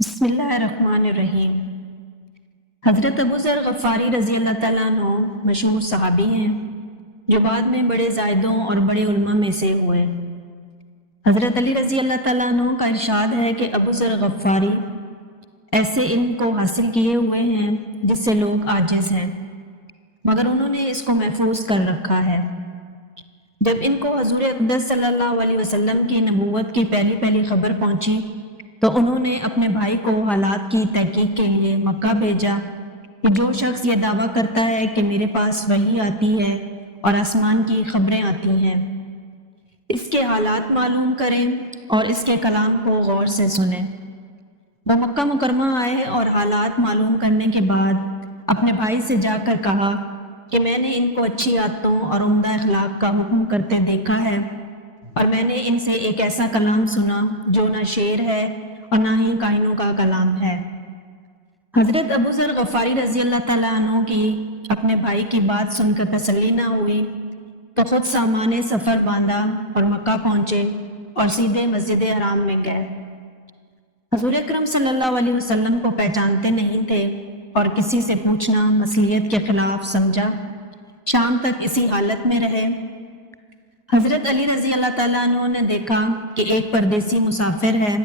بسم اللہ الرحمن الرحیم۔ حضرت ابو ذر غفاری رضی اللہ تعالیٰ عنہ مشہور صحابی ہیں جو بعد میں بڑے زاہدوں اور بڑے علماء میں سے ہوئے۔ حضرت علی رضی اللہ تعالیٰ عنہ کا ارشاد ہے کہ ابو ذر غفاری ایسے علم کو حاصل کیے ہوئے ہیں جس سے لوگ عاجز ہیں، مگر انہوں نے اس کو محفوظ کر رکھا ہے۔ جب ان کو حضور اقدس صلی اللہ علیہ وسلم کی نبوت کی پہلی خبر پہنچی تو انہوں نے اپنے بھائی کو حالات کی تحقیق کے لیے مکہ بھیجا کہ جو شخص یہ دعویٰ کرتا ہے کہ میرے پاس وحی آتی ہے اور آسمان کی خبریں آتی ہیں، اس کے حالات معلوم کریں اور اس کے کلام کو غور سے سنیں۔ وہ مکہ مکرمہ آئے اور حالات معلوم کرنے کے بعد اپنے بھائی سے جا کر کہا کہ میں نے ان کو اچھی عادتوں اور عمدہ اخلاق کا حکم کرتے دیکھا ہے، اور میں نے ان سے ایک ایسا کلام سنا جو نہ شعر ہے اور نہ ہی کائنوں کا کلام ہے۔ حضرت ابو ذر غفاری رضی اللہ تعالیٰ عنہ کی اپنے بھائی کی بات سن کر تسلی نہ ہوئی تو خود سامان سفر باندھا اور مکہ پہنچے اور سیدھے مسجد حرام میں گئے۔ حضور اکرم صلی اللہ علیہ وسلم کو پہچانتے نہیں تھے اور کسی سے پوچھنا مصلیحت کے خلاف سمجھا۔ شام تک اسی حالت میں رہے۔ حضرت علی رضی اللہ تعالیٰ عنہ نے دیکھا کہ ایک پردیسی مسافر ہے۔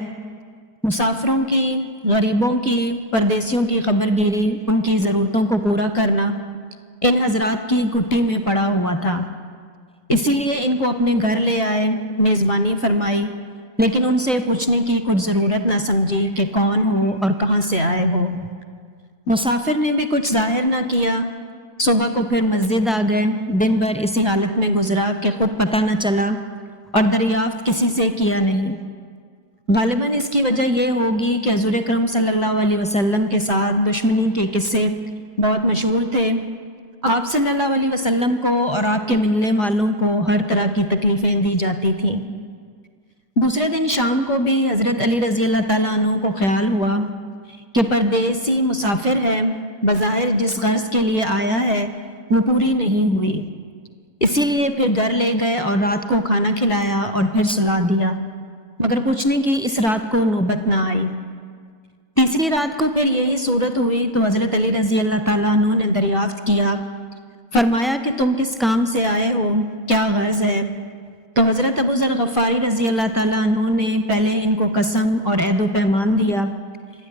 مسافروں کی، غریبوں کی، پردیسیوں کی خبر گیری، ان کی ضرورتوں کو پورا کرنا ان حضرات کی گٹھی میں پڑا ہوا تھا۔ اسی لیے ان کو اپنے گھر لے آئے، میزبانی فرمائی، لیکن ان سے پوچھنے کی کچھ ضرورت نہ سمجھی کہ کون ہو اور کہاں سے آئے ہو۔ مسافر نے بھی کچھ ظاہر نہ کیا۔ صبح کو پھر مسجد آ گئے۔ دن بھر اسی حالت میں گزرا کہ خود پتہ نہ چلا اور دریافت کسی سے کیا نہیں۔ غالباً اس کی وجہ یہ ہوگی کہ حضور اکرم صلی اللہ علیہ وسلم کے ساتھ دشمنی کے قصے بہت مشہور تھے۔ آپ صلی اللہ علیہ وسلم کو اور آپ کے ملنے والوں کو ہر طرح کی تکلیفیں دی جاتی تھیں۔ دوسرے دن شام کو بھی حضرت علی رضی اللہ تعالیٰ عنہ کو خیال ہوا کہ پردیسی مسافر ہے، بظاہر جس غرض کے لیے آیا ہے وہ پوری نہیں ہوئی۔ اسی لیے پھر گھر لے گئے اور رات کو کھانا کھلایا اور پھر سلا دیا، مگر پوچھنے کی اس رات کو نوبت نہ آئی۔ تیسری رات کو پھر یہی صورت ہوئی تو حضرت علی رضی اللہ تعالیٰ عنہ نے دریافت کیا، فرمایا کہ تم کس کام سے آئے ہو، کیا غرض ہے؟ تو حضرت ابو ذر غفاری رضی اللہ تعالیٰ عنہ نے پہلے ان کو قسم اور عہد و پیمان دیا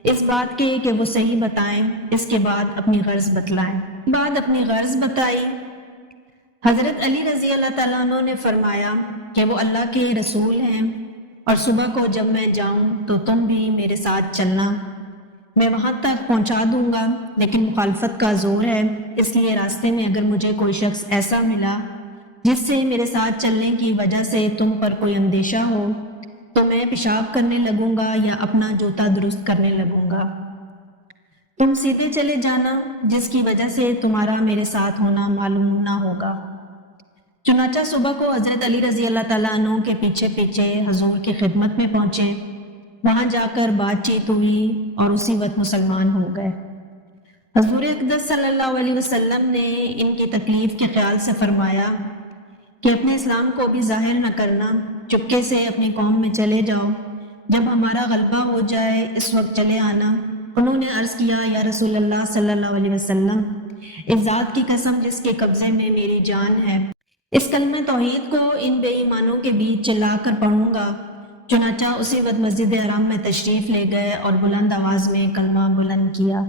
اس بات کے کہ وہ صحیح بتائیں، اس کے بعد اپنی غرض بتائی۔ حضرت علی رضی اللہ تعالیٰ عنہ نے فرمایا کہ وہ اللہ کے رسول ہیں، اور صبح کو جب میں جاؤں تو تم بھی میرے ساتھ چلنا، میں وہاں تک پہنچا دوں گا، لیکن مخالفت کا زور ہے، اس لیے راستے میں اگر مجھے کوئی شخص ایسا ملا جس سے میرے ساتھ چلنے کی وجہ سے تم پر کوئی اندیشہ ہو تو میں پیشاب کرنے لگوں گا یا اپنا جوتا درست کرنے لگوں گا۔ تم سیدھے چلے جانا، جس کی وجہ سے تمہارا میرے ساتھ ہونا معلوم نہ ہوگا۔ چنانچہ صبح کو حضرت علی رضی اللہ تعالیٰ عنہ کے پیچھے حضور کی خدمت میں پہنچے۔ وہاں جا کر بات چیت ہوئی اور اسی وقت مسلمان ہو گئے۔ حضور اقدس صلی اللہ علیہ وسلم نے ان کی تکلیف کے خیال سے فرمایا کہ اپنے اسلام کو بھی ظاہر نہ کرنا، چپکے سے اپنی قوم میں چلے جاؤ، جب ہمارا غلبہ ہو جائے اس وقت چلے آنا۔ انہوں نے عرض کیا، یا رسول اللہ صلی اللہ علیہ وسلم، اس ذات کی قسم جس کے قبضے میں میری جان ہے، اس کلمہ توحید کو ان بے ایمانوں کے بیچ چلا کر پڑھوں گا۔ چنانچہ اسی وقت مسجد حرام میں تشریف لے گئے اور بلند آواز میں کلمہ بلند کیا۔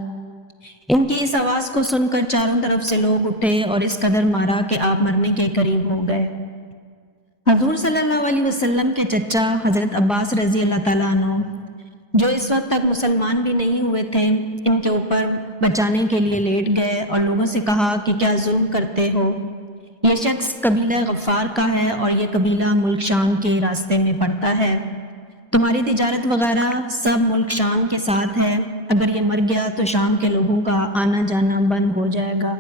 ان کی اس آواز کو سن کر چاروں طرف سے لوگ اٹھے اور اس قدر مارا کہ آپ مرنے کے قریب ہو گئے۔ حضور صلی اللہ علیہ وسلم کے چچا حضرت عباس رضی اللہ تعالیٰ عنہ، جو اس وقت تک مسلمان بھی نہیں ہوئے تھے، ان کے اوپر بچانے کے لیے لیٹ گئے اور لوگوں سے کہا کہ کیا ظلم کرتے ہو؟ یہ شخص قبیلہ غفار کا ہے اور یہ قبیلہ ملک شام کے راستے میں پڑتا ہے۔ تمہاری تجارت وغیرہ سب ملک شام کے ساتھ ہے، اگر یہ مر گیا تو شام کے لوگوں کا آنا جانا بند ہو جائے گا۔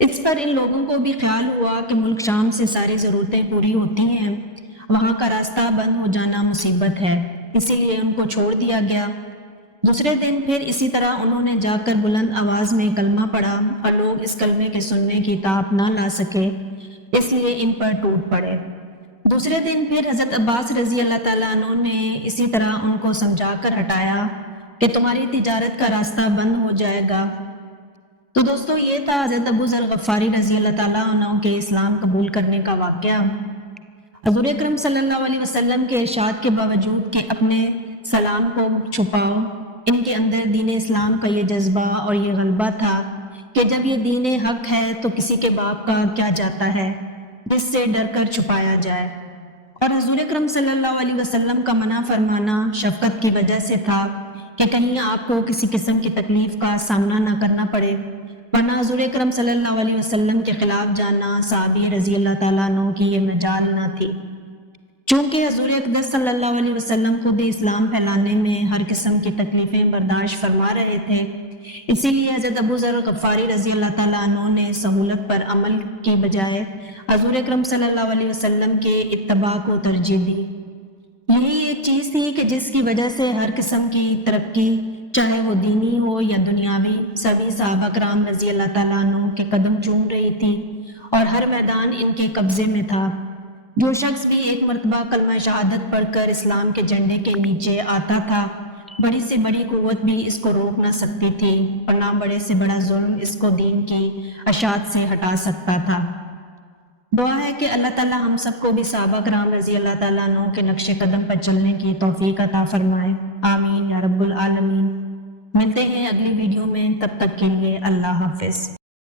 اس پر ان لوگوں کو بھی خیال ہوا کہ ملک شام سے ساری ضرورتیں پوری ہوتی ہیں، وہاں کا راستہ بند ہو جانا مصیبت ہے، اسی لیے ان کو چھوڑ دیا گیا۔ دوسرے دن پھر اسی طرح انہوں نے جا کر بلند آواز میں کلمہ پڑھا اور لوگ اس کلمے کے سننے کی طاقت نہ لا سکے، اس لیے ان پر ٹوٹ پڑے۔ دوسرے دن پھر حضرت عباس رضی اللہ تعالیٰ عنہ نے اسی طرح ان کو سمجھا کر ہٹایا کہ تمہاری تجارت کا راستہ بند ہو جائے گا۔ تو دوستو یہ تھا حضرت ابو ذر غفاری رضی اللہ تعالیٰ عنہ کے اسلام قبول کرنے کا واقعہ۔ حضور اکرم صلی اللہ علیہ وسلم کے ارشاد کے باوجود کہ اپنے سلام کو چھپاؤ، ان کے اندر دین اسلام کا یہ جذبہ اور یہ غلبہ تھا کہ جب یہ دین حق ہے تو کسی کے باپ کا کیا جاتا ہے جس سے ڈر کر چھپایا جائے۔ اور حضور اکرم صلی اللہ علیہ وسلم کا منع فرمانا شفقت کی وجہ سے تھا کہ کہیں آپ کو کسی قسم کی تکلیف کا سامنا نہ کرنا پڑے، ورنہ حضور اکرم صلی اللہ علیہ وسلم کے خلاف جانا صحابی رضی اللہ تعالیٰ عنہ کی یہ مجال نہ تھی۔ چونکہ حضور اقدس صلی اللہ علیہ وسلم خود اسلام پھیلانے میں ہر قسم کی تکلیفیں برداشت فرما رہے تھے، اسی لیے حضرت ابو ذر غفاری رضی اللہ تعالیٰ عنہ نے سہولت پر عمل کی بجائے حضور اکرم صلی اللہ علیہ وسلم کے اتباع کو ترجیح دی۔ یہی ایک چیز تھی کہ جس کی وجہ سے ہر قسم کی ترقی، چاہے وہ دینی ہو یا دنیاوی، سبھی صحابہ کرام رضی اللہ تعالیٰ عنہ کے قدم چوم رہی تھی اور ہر میدان ان کے قبضے میں تھا۔ جو شخص بھی ایک مرتبہ کلمہ شہادت پڑھ کر اسلام کے جھنڈے کے نیچے آتا تھا، بڑی سے بڑی قوت بھی اس کو روک نہ سکتی تھی اور نہ بڑے سے بڑا ظلم اس کو دین کی اشاعت سے ہٹا سکتا تھا۔ دعا ہے کہ اللہ تعالیٰ ہم سب کو بھی صحابہ کرام رضی اللہ تعالیٰ عنہ کے نقش قدم پر چلنے کی توفیق عطا فرمائے، آمین یا رب العالمین۔ ملتے ہیں اگلی ویڈیو میں، تب تک کے لیے اللہ حافظ۔